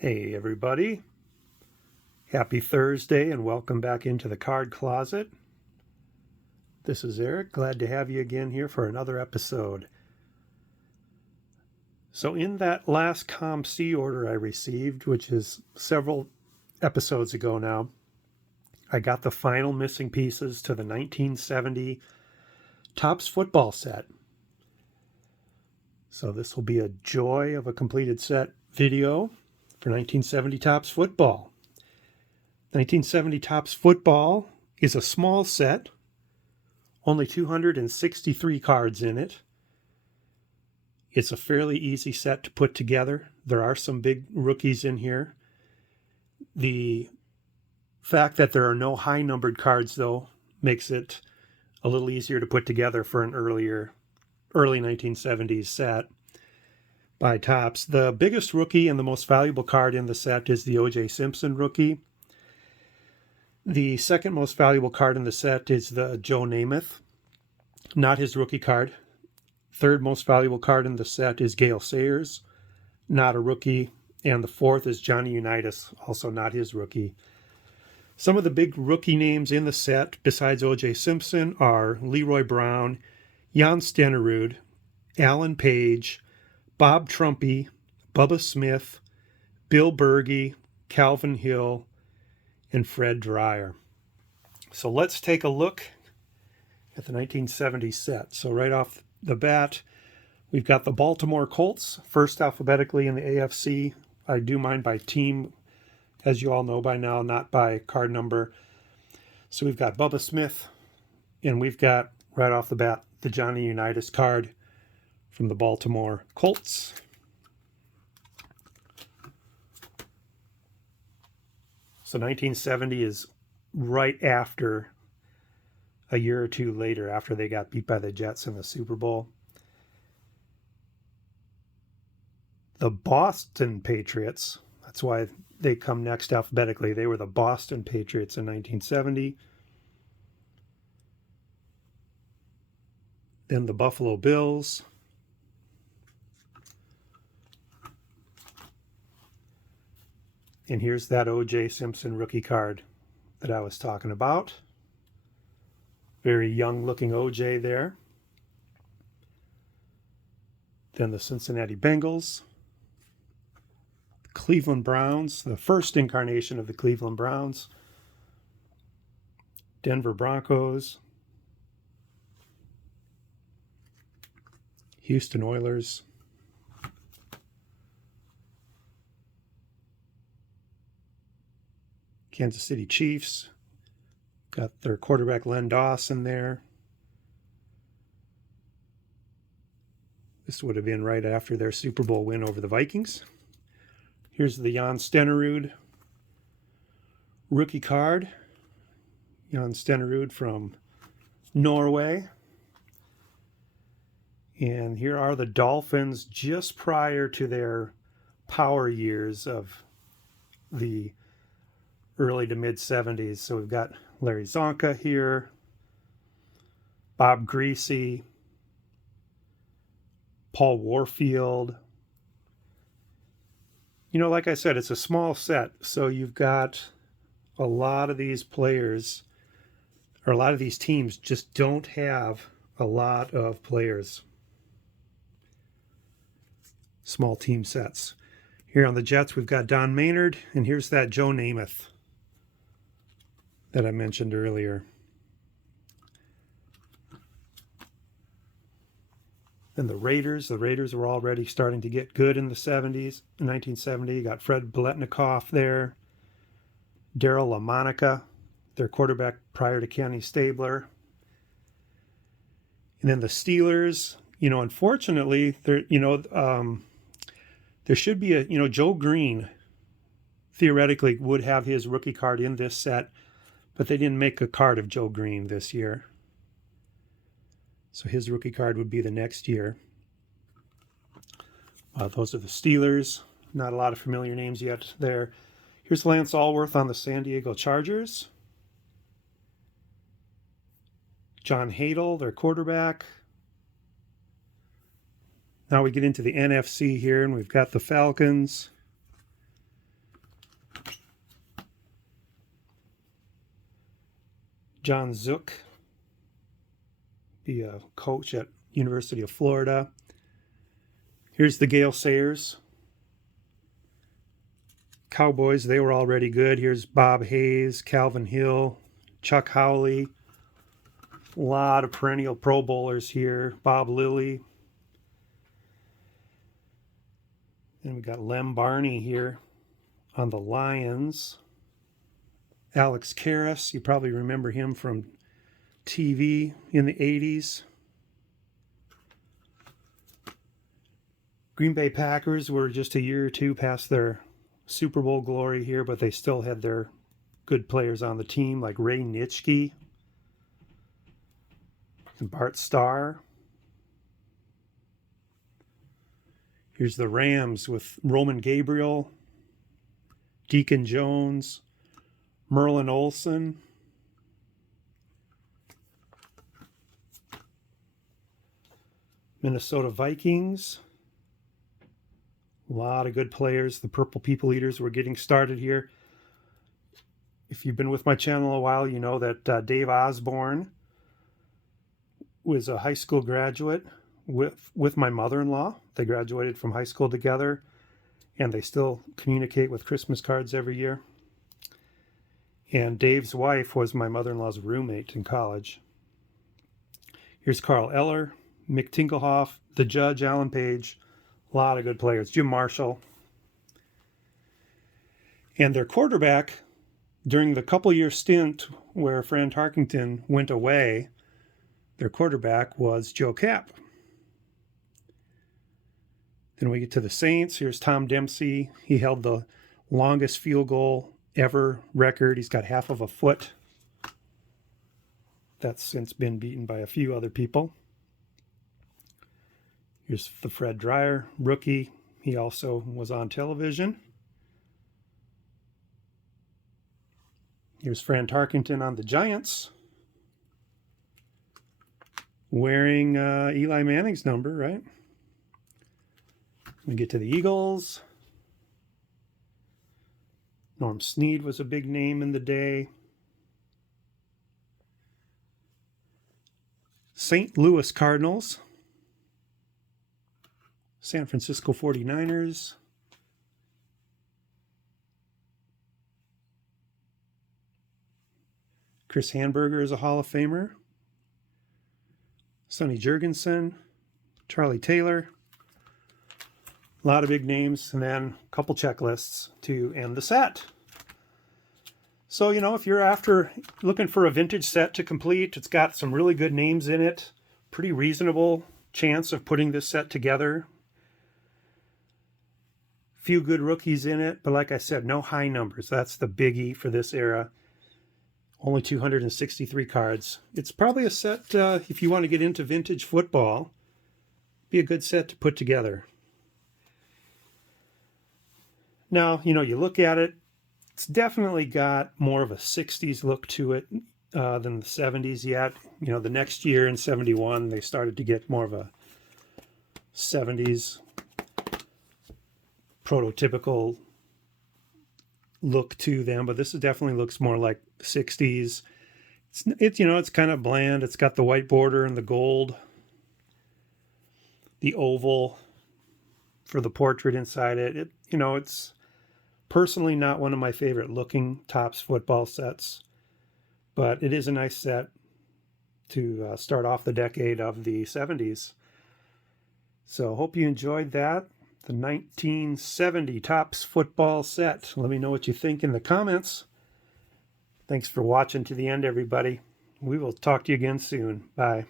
Hey everybody, happy Thursday and welcome back into the card closet. This is Eric, glad to have you again here for another episode. So in that last ComC order I received, which is several episodes ago now, I got the final missing pieces to the 1970 Topps football set. So this will be a joy of a completed set video for 1970 Topps football. 1970 Topps football is a small set, only 263 cards in it. It's a fairly easy set to put together. There are some big rookies in here. The fact that there are no high numbered cards, though, makes it a little easier to put together for an early 1970s set by Topps. The biggest rookie and the most valuable card in the set is the O.J. Simpson rookie. The second most valuable card in the set is the Joe Namath, not his rookie card. Third most valuable card in the set is Gale Sayers, not a rookie. And the fourth is Johnny Unitas, also not his rookie. Some of the big rookie names in the set, besides O.J. Simpson, are Leroy Brown, Jan Stenerud, Alan Page, Bob Trumpy, Bubba Smith, Bill Berge, Calvin Hill, and Fred Dreyer. So let's take a look at the 1970 set. So right off the bat, we've got the Baltimore Colts, first alphabetically in the AFC. I do mine by team, as you all know by now, not by card number. So we've got Bubba Smith, and we've got, right off the bat, the Johnny Unitas card from the Baltimore Colts. So 1970 is right after, a year or two later, after they got beat by the Jets in the Super Bowl. The Boston Patriots, that's why they come next alphabetically. They were the Boston Patriots in 1970. Then the Buffalo Bills. And here's that O.J. Simpson rookie card that I was talking about. Very young looking O.J. there. Then the Cincinnati Bengals. Cleveland Browns, the first incarnation of the Cleveland Browns. Denver Broncos. Houston Oilers. Kansas City Chiefs, got their quarterback Len Dawson there. This would have been right after their Super Bowl win over the Vikings. Here's the Jan Stenerud rookie card. Jan Stenerud from Norway. And here are the Dolphins just prior to their power years of the early to mid 70s. So we've got Larry Zonka here, Bob Greasy, Paul Warfield. You know, like I said, it's a small set. So you've got a lot of these players, or a lot of these teams just don't have a lot of players. Small team sets. Here on the Jets, we've got Don Maynard, and here's that Joe Namath that I mentioned earlier. Then the Raiders were already starting to get good in the 70s. In 1970, you got Fred Biletnikoff there. Darryl LaMonica, their quarterback prior to Kenny Stabler. And then the Steelers, unfortunately, there should be Joe Green theoretically would have his rookie card in this set, but they didn't make a card of Joe Green this year. So his rookie card would be the next year. Those are the Steelers. Not a lot of familiar names yet there. Here's Lance Allworth on the San Diego Chargers. John Hadel, their quarterback. Now we get into the NFC here, and we've got the Falcons. John Zook, be a coach at University of Florida. Here's the Gale Sayers. Cowboys, they were already good. Here's Bob Hayes, Calvin Hill, Chuck Howley. A lot of perennial Pro Bowlers here. Bob Lilly. And we got Lem Barney here on the Lions. Alex Karras, you probably remember him from TV in the 80s. Green Bay Packers were just a year or two past their Super Bowl glory here, but they still had their good players on the team, like Ray Nitschke and Bart Starr. Here's the Rams with Roman Gabriel, Deacon Jones, Merlin Olsen. Minnesota Vikings. A lot of good players. The Purple People Eaters were getting started here. If you've been with my channel a while, you know that Dave Osborne was a high school graduate with my mother-in-law. They graduated from high school together, and they still communicate with Christmas cards every year. And Dave's wife was my mother-in-law's roommate in college. Here's Carl Eller, Mick Tinkelhoff, the Judge, Alan Page. A lot of good players. Jim Marshall. And their quarterback, during the couple-year stint where Fran Tarkenton went away, their quarterback was Joe Kapp. Then we get to the Saints. Here's Tom Dempsey. He held the longest field goal ever record. He's got half of a foot. That's since been beaten by a few other people. Here's the Fred Dryer rookie. He also was on television. Here's Fran Tarkenton on the Giants, wearing Eli Manning's number, right? We get to the Eagles. Norm Snead was a big name in the day. St. Louis Cardinals. San Francisco 49ers. Chris Hamburger is a Hall of Famer. Sonny Jurgensen. Charlie Taylor. A lot of big names, and then a couple checklists to end the set. So, you know, if you're looking for a vintage set to complete, it's got some really good names in it. Pretty reasonable chance of putting this set together. Few good rookies in it, but like I said, no high numbers. That's the biggie for this era. Only 263 cards. It's probably a set, if you want to get into vintage football, be a good set to put together. Now, you know, you look at it, it's definitely got more of a 60s look to it than the 70s yet. You know, the next year in 71, they started to get more of a 70s prototypical look to them, but this definitely looks more like 60s. It's you know, it's kind of bland. It's got the white border and the gold, the oval for the portrait inside it. You know, it's personally not one of my favorite looking Topps football sets, but it is a nice set to start off the decade of the 70s. So hope you enjoyed that. The 1970 Topps football set. Let me know what you think in the comments. Thanks for watching to the end, everybody. We will talk to you again soon. Bye.